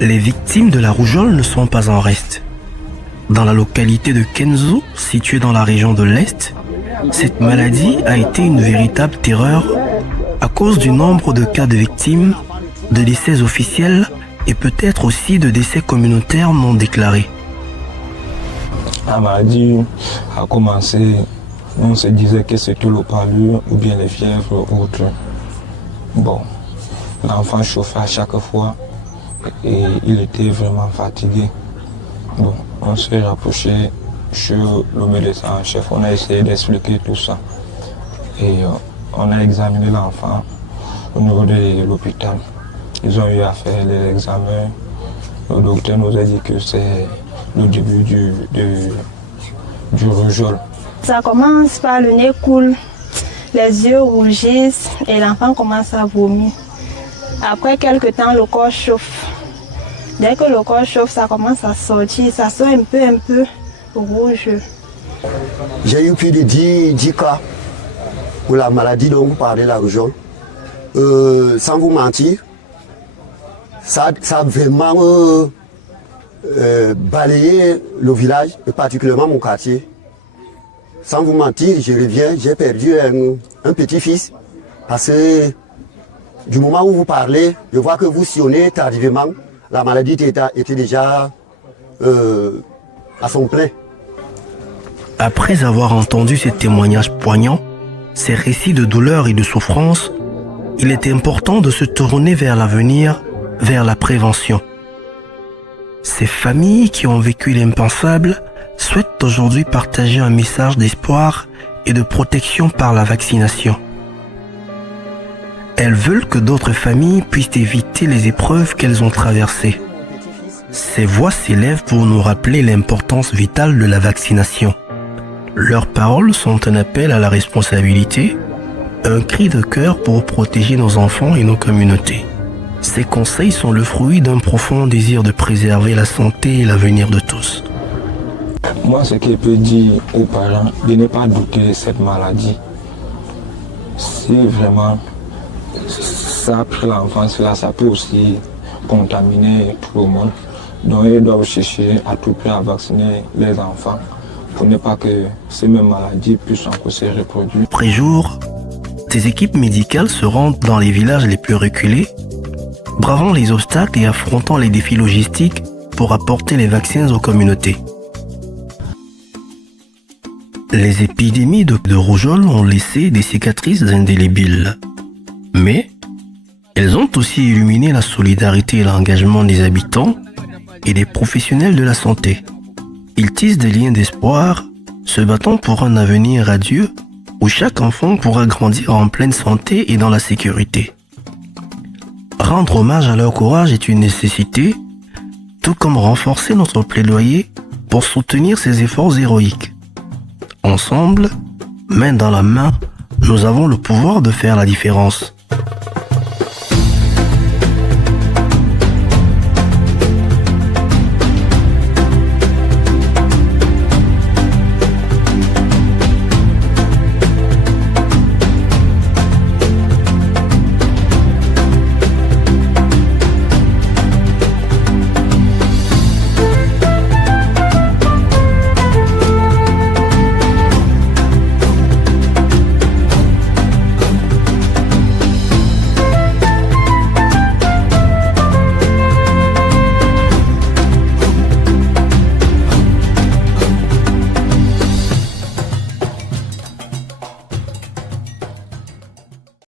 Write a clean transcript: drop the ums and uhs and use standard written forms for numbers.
Les victimes de la rougeole ne sont pas en reste. Dans la localité de Kenzo, située dans la région de l'Est, cette maladie a été une véritable terreur à cause du nombre de cas de victimes, de décès officiels et peut-être aussi de décès communautaires non déclarés. La maladie a commencé, on se disait que c'était le parlure ou bien les fièvres ou autres. Bon, l'enfant chauffait à chaque fois et il était vraiment fatigué. Bon, on s'est rapproché chez le médecin en chef, on a essayé d'expliquer tout ça. Et on a examiné l'enfant au niveau de l'hôpital. Ils ont eu à faire les examens. Le docteur nous a dit que c'est le début du rougeole. Ça commence par le nez coule, les yeux rougissent et l'enfant commence à vomir. Après quelques temps, le corps chauffe. Dès que le corps chauffe, ça commence à sortir, ça sort un peu rouge. J'ai eu plus de 10 cas pour la maladie dont vous parlez, la rougeole. Sans vous mentir, ça a vraiment balayé le village, et particulièrement mon quartier. Sans vous mentir, je reviens, j'ai perdu un petit-fils parce que du moment où vous parlez, je vois que vous sillonnez tardivement. La maladie était déjà à son plein. Après avoir entendu ces témoignages poignants, ces récits de douleur et de souffrance, il est important de se tourner vers l'avenir, vers la prévention. Ces familles qui ont vécu l'impensable souhaitent aujourd'hui partager un message d'espoir et de protection par la vaccination. Elles veulent que d'autres familles puissent éviter les épreuves qu'elles ont traversées. Ces voix s'élèvent pour nous rappeler l'importance vitale de la vaccination. Leurs paroles sont un appel à la responsabilité, un cri de cœur pour protéger nos enfants et nos communautés. Ces conseils sont le fruit d'un profond désir de préserver la santé et l'avenir de tous. Moi, ce que je peux dire aux parents, de ne pas douter de cette maladie. Si vraiment ça, après l'enfance, là, ça peut aussi contaminer tout le monde. Donc, ils doivent chercher à tout prix à vacciner les enfants pour ne pas que ces mêmes maladies puissent encore se reproduire. Après jour, des équipes médicales se rendent dans les villages les plus reculés, bravant les obstacles et affrontant les défis logistiques pour apporter les vaccins aux communautés. Les épidémies de rougeole ont laissé des cicatrices indélébiles. Mais elles ont aussi illuminé la solidarité et l'engagement des habitants et des professionnels de la santé. Ils tissent des liens d'espoir, se battant pour un avenir radieux où chaque enfant pourra grandir en pleine santé et dans la sécurité. Rendre hommage à leur courage est une nécessité, tout comme renforcer notre plaidoyer pour soutenir ces efforts héroïques. Ensemble, main dans la main, nous avons le pouvoir de faire la différence.